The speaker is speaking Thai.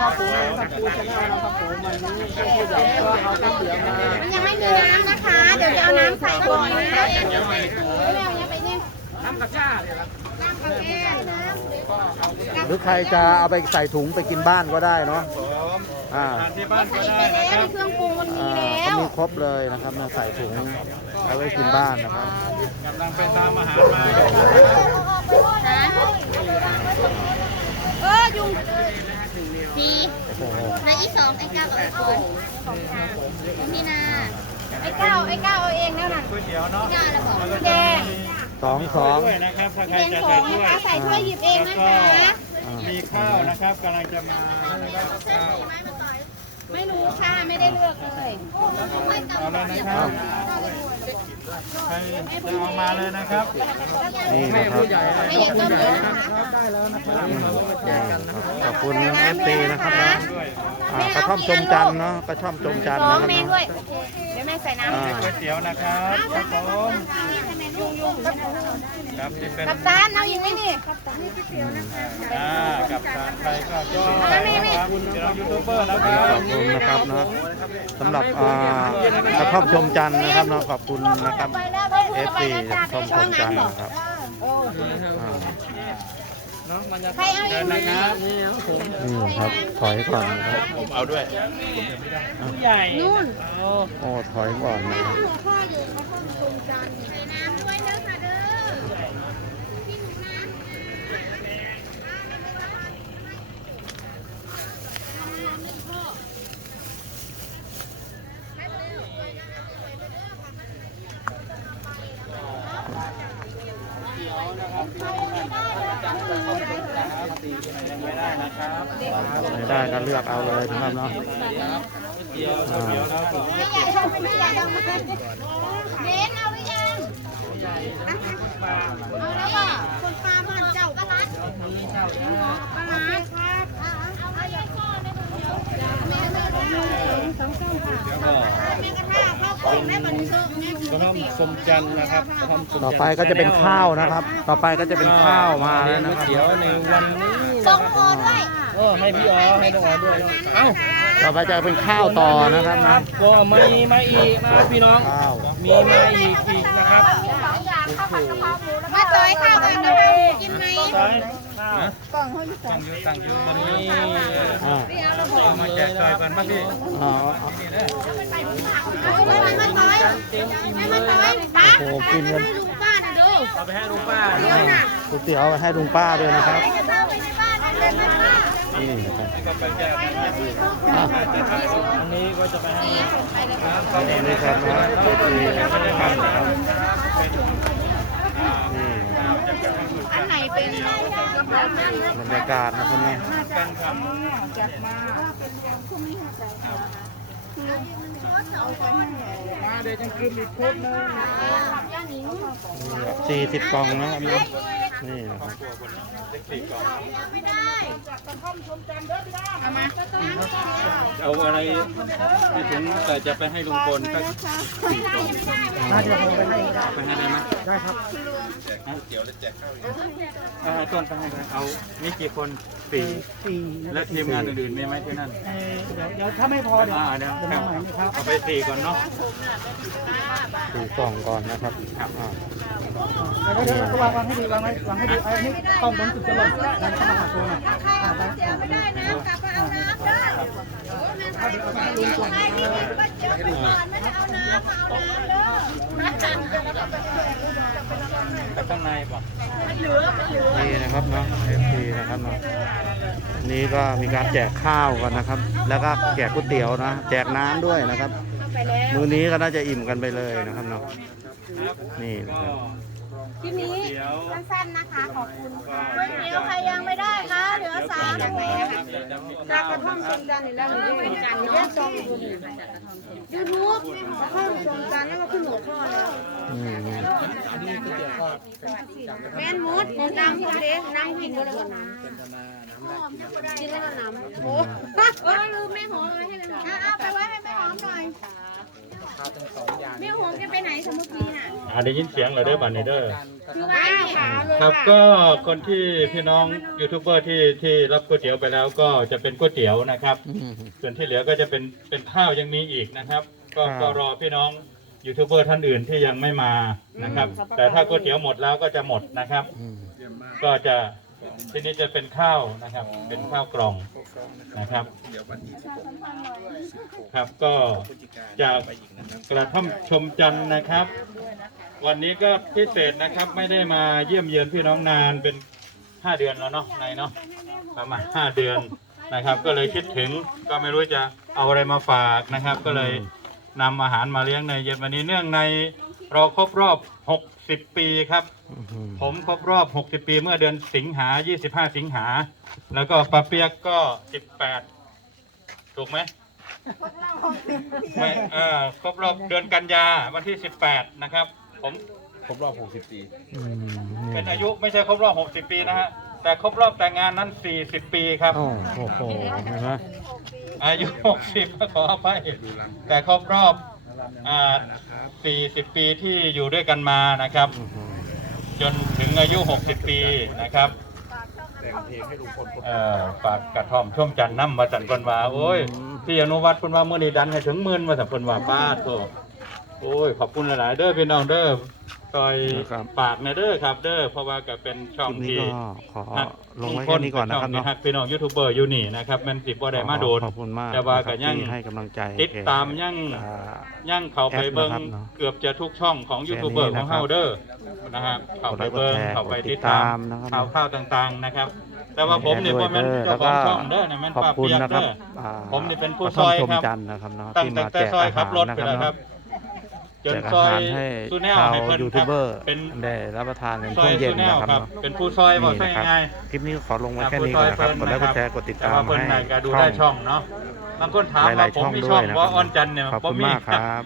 ครับผมครับปูชาแนลนะครับผมวันนี้ผู้ใหญ่ก็เอาข้าวเสียมามันยังไม่มีน้ำนะคะ เดี๋ยวจะเอาน้ำใส่ก่อนนะเดี๋ยวใส่ถุงแล้วอย่าไปเนี่ยน้ำกระชาเลยครับน้ำกาแฟน้หรือใครจะเอาไปใส่ถุงไปกินบ้านก็ได้เนาะอ่าำก็ใส่ไปแล้วเครื่องปรุงมันมีอ่าแล้ก็วมีครบเลยนะครับนะใส่ถุงเอาไว้กินบ้านนะครับกำลังไปตามอาหารมานะเออยุง สี่โอ้โหในอีสองไอ้เก้ากับไอ้คนนี่นา ไอ้เก้าไอ้เก้าเอาเองแล้วน่ะก๋วยเตี๋ยวเนาะเก้าแล้วบอกแล้วก็แดจะงมีสองสองด้วยนะครับถ้าใครแดงจะสอใส่งถ้วยนะคะใส่ถ้วยหยิบเองนะคะอ่ามีข้าวนะครับกำลังจะมาไม่รู้ค่ะ ไม่ได้เลือกเลย เอาแล้วนะครับ ใครจะเอามาเลยนะครับนี่นะครับไม่เห็นต้มยได้แล้วนะครับขอบคุณเอฟซีนะครับนะอ่ากระท่อมชมจันทร์เนาะกระท่อมชมจันทร์น้อนะงครับแม่เนาะด้วยโอเคเดี๋ยวแม่ใส่น้ำอ่าก๋วยเตี๋ยวนะครับครับผมครับที่เป็นกับตานเอาอีกไหมนี่ อ่ากับทางใครก็ชอบนะครับเรายูทูบเบอร์แล้วครัขบ อบคุณนะครับเนาะสำหรับอ่ากระท่อมชมจันทร์นะครับเนาะขอบคุณนะครับเอฟซีกระท่อมชมจันทร์นะครับอ่าเนาะมันจะใครเอาอีกไหมนะครับนี่ครับผมนี่ครับถอยก่อนนะครับผมเอาด้วยผู้ใหญ่นู่นโอ้โอ้ถอยก่อนนะครับ หัวข้ออยู่เขาต้องปรุงจันใส่น้ำด้วยเด้อค่ะ ไม่ได้นะครับไม่ได้ก็เลือกเอาเลยนะครับเนาะอ่าเบนเอาหรือยังเอาแล้วก็คนปลาบ้านเจ้าปลาลัดปลาลัดครับเอาเอาใหญ่ก้อนได้คนเดียวแม่แม่สองก้อนค่ะแม่กระทะข้าวกล่องแม่บันเทิงแม่ กระท่อม สมจันทร์นะครับกระท่อมสมจันทร์ต่อไปก็จะเป็นข้าวนะครับ ต่อไปก็จะเป็นข้าวมาแล้วนะคเดี๋ยวรับในวันนี้สองคอด้วยเออให้พี่อ๋อให้น้องอ๋อด้วยเอ้าต่อไปจะเป็นข้าวต่อนะครับนะก็มามาอีกนะครับพี่น้อง ข้าวมีมาอีกอีกนะครับสองอย่างข้าวผัดกะเพราหมูแล้วมาจอยข้าวกันนะคะกินไหมซ้าย ข้าวตั้งอยู่ตั้งอยู่มันนี่อ่าเอามาแจกจ่ายกันบ้างพี่อ๋อไม่ไม่ไม่ไม่ไม่ไม่ไม่ป้าโอ้โหกินกันให้ลุงป้านะดูเอาไปให้ลุงป้าด้เดี๋วยยวน่ะก๋วยเตี๋ยวเอาไปให้ลุงป้าด้วยนะครับจะเข้าไปในบ้านนั่นเลยนะป้านี่นะครับก็ไปแจกกันอะอันนี้ก็จะไปให้ นี่นะครับนะนี่นะครับนี่นะครับ อันไหนเป็นกะเพรานั่น บรรยากาศนะครับเนี่ยเป็นครับมาเดี๋ยวจะคืนอีกครบนึงสี่สิบกล่องนะครับ นี่นะครับเอามาเอาอะไรที่ถึงแต่จะไปให้ลุงพลก็สี่กล่องน่าจะไปให้ไปให้ได้ไหมได้ครับเดี๋ยวจะแจกข้าวเอาต้นไปให้เอามีกี่คนสี่สี่และทีมงานอื่นๆมีไหมที่นั่นเดี๋ยวถ้าไม่พอเดี๋ยวเดี๋ยวเอาไปสี่ก่อนเนาะสี่กล่องก่อนนะครับอ่า เดี๋ยวเดี๋ยวเดี๋ยวางวางให้ดีวางไว้วางให้ดีไอ้นี่ต้องบนสุดจะหล่นนั่นเข้ามาหาตัวหน่อยอ่าได้เดี๋ยวไม่ได้น้ำกลับมาเอาน้ำเด้อใครที่มีก๋วยเตี๋ยวไปก่อนไม่ได้เอาน้ำเอาน้ำเด้อแต่ข้างในบอกนี่นะครับเนาะเอฟซีนะครับเนาะนี่ก็มีการแจกข้าวกันนะครับ แล้วก็แจกก๋วยเตี๋ยวนะ แจกน้ำด้วยนะครับ มื้อนี้ก็น่าจะอิ่มกันไปเลยนะครับเนาะนี่นะครับ ทีนี้เดี๋ยวสั้นๆนะคะ ขอบคุณค่ะก๋วยเตี๋ยวใครยังไม่ได้คะเหลือสามจากไหนนะคะจากกระท่อมชมจันทร์นี่แล้วหนูได้เหมือนกันนี่ได้ซองยูทูบกระท่อมชมจันทร์แล้วก็ขึ้นหัวข้อแล้วอืมแม่นมุดหนูดังคนเด็กนั่งกินก็เลยกินแล้วน้ำโอ้เออลืมแม่หอมเอาไว้ให้แม่หอมอะไปไว้ให้แม่หอมหน่อยแม่หอมจะไปไหนสมมติน่ะ อ่าได้ยินเสียงเหรอเด้อบันนี้เด้อคือว่าขาวเลยครับก็คนที่พี่น้องยูทูบเบอร์ที่ที่รับก๋วยเตี๋ยวไปแล้วก็จะเป็นก๋วยเตี๋ยวนะครับอืมส่วนที่เหลือก็จะเป็นเป็นข้าวยังมีอีกนะครับ ก็ครับ ก็รอพี่น้องยูทูบเบอร์ท่านอื่นที่ยังไม่มานะครับ แต่ถ้าก๋วยเตี๋ยวหมดแล้วก็จะหมดนะครับอืมก็จะที่นี้จะเป็นข้าวนะครับ เป็นข้าวกล่อง นะครับครับก็จากกระท่อมชมจันทร์นะครับ วันนี้ก็พิเศษนะครับไม่ได้มาเยี่ยมเยือนพี่น้องนานเป็นห้าเดือนแล้วเนาะในเนาะประมาณห้าเดือนนะครับ ก็เลยคิดถึงก็ไม่รู้จะเอาอะไรมาฝากนะครับ ก็เลยนำอาหารมาเลี้ยงในเย็นวันนี้เนื่องในเราครบรอบ 60 ปีครับอืมผมครบรอบ 60 ปีเมื่อเดือนสิงหา 25 สิงหา แล้วก็ปาเปียกก็ 18 ถูกไหมไม่เออครบรอบเดือนกันยาวันที่ 18 นะครับ ผมอืมเป็นอายุไม่ใช่ครบรอบ 60 ปีนะฮะ แต่ครบรอบแต่งงานนั้น 40 ปีครับ โอ้โอ้โหเห็นไหมอายุ 60 ขออภัยแต่ครบรอบ อ่า40 ปีที่อยู่ด้วยกันมานะครับอื้อหือจนถึงอายุ 60 ปีนะครับเอ่อฝากกระท่อมช่วงจันทร์น้ำมาสันคนว่าโอ้ยพี่อนุวัฒน์คนว่าเมื่อนี้ดันให้ถึงหมื่นมาสันคนว่าป้าโตโอ้ยขอบคุณหลายๆเด้อพี่น้องเด้อ ซอยปากนะเด้อครับ เด้อเพราะว่าก็เป็นคช่องลิปนี้ที่ก็ขอลงไว้แค่นี้ก่อนนะครับช่งที่เนาะฮักพี่น้องยูทูบเบอร์อยู่นี่นะครับแม่นสิบ่ได้มาโดน ขอบคุณมากแต่ว่านะคก็รับยัง ที่ให้กำลังใจติดตามยังอ่าย่างเข้าไปเบิ่งแอปนะครับเนาะเกือบจะทุกช่องของยูทูบเบอร์ของเฮาเด้อนะครับเข้าไปเบิ่งกดไลค์กดแชร์เข้าไปกดติติดดตามตามนะครับ ข่าวข่าวต่างๆนะครับ แต่ว่าผมเนี่ยด้บ่วยแม่นเด้อเจ้าแล้วขก็องช่องเด้อนะแม่นขอบป้าคุณเปียกนะครับเด้อ อ่าผมนี่เป็นผู้กระท่อมซอยชมครับจันทร์นะครับเนาะตั้งที่แต่มาแต่แจกซอยอาขัหาบรรถนะไปครับแล้วครัเนาะบ จแจนกอาซอยหารให้ซูแนลชาวให้เพิ่นยูคทูรับบเบอร์เป็นได้รับประทานในซอช่วยงเย็นซูแนลนะครับครับ เนาะ เป็นผู้ซอยบอกนี่ใช่นะครับไงคลิปนี้ขอลงไว้แค่ผู้นี้ซก่ออยนนะครับกดไลค์กดแชร์กดติดตามแต่ว่าเพิ่นให้น่ะก็ดูช่อได้งช่องเนาะบางคนถามหว่าลายๆผมช่องมีด้ช่วอยงนะคว่ารับออนจันทร์เนี่ยขอบบ่คุณมี มากครับ